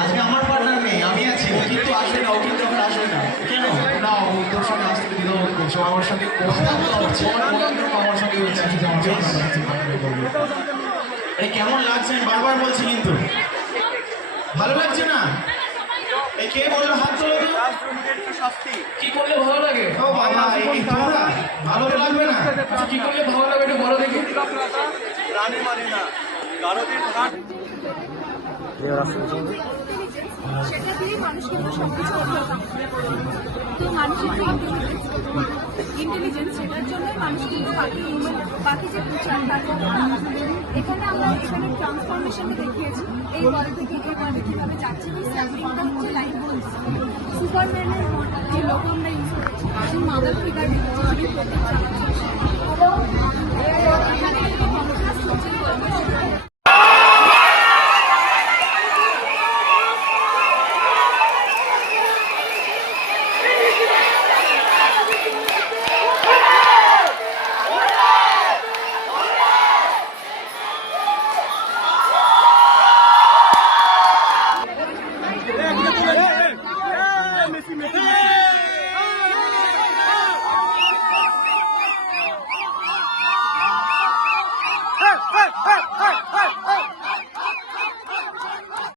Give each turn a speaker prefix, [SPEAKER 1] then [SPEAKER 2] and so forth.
[SPEAKER 1] আজকে আমার পার্টনার নেই, আমি আছি। কিন্তু আসে না, ও কিন্তু এখন আসে না। কেন? না, ও তোর সঙ্গে আসতে দিল সব আমার সঙ্গে আমার সঙ্গে কেমন লাগছে? বারবার বলছি কিন্তু ভালো লাগছে না? এই কে বলল হাত তোলো
[SPEAKER 2] কি করলে ভালো লাগে?
[SPEAKER 1] ও বাবা এই তোমরা ভালো তো লাগবে না?
[SPEAKER 2] আচ্ছা, কি করলে ভালো লাগে একটু বলো দেখি।
[SPEAKER 3] প্রাণে মানে না গারদের ঘাট
[SPEAKER 4] সেটা দিয়ে মানুষ কিন্তু সবকিছু overcome করে। তো মানুষের যে ইন্টেলিজেন্স সেটার জন্যই মানুষ কিন্তু বাকি human, বাকি যে তার এখানে আমরা এখানে ট্রান্সফরমেশন দেখিয়েছি। এই বল থেকে এই বলে কীভাবে যাচ্ছে এবং স্যাম্পলিংটা হচ্ছে লাইট বলছে সুপারম্যানের যে লোক আমরা ইউজ করছি মাদার ফিগার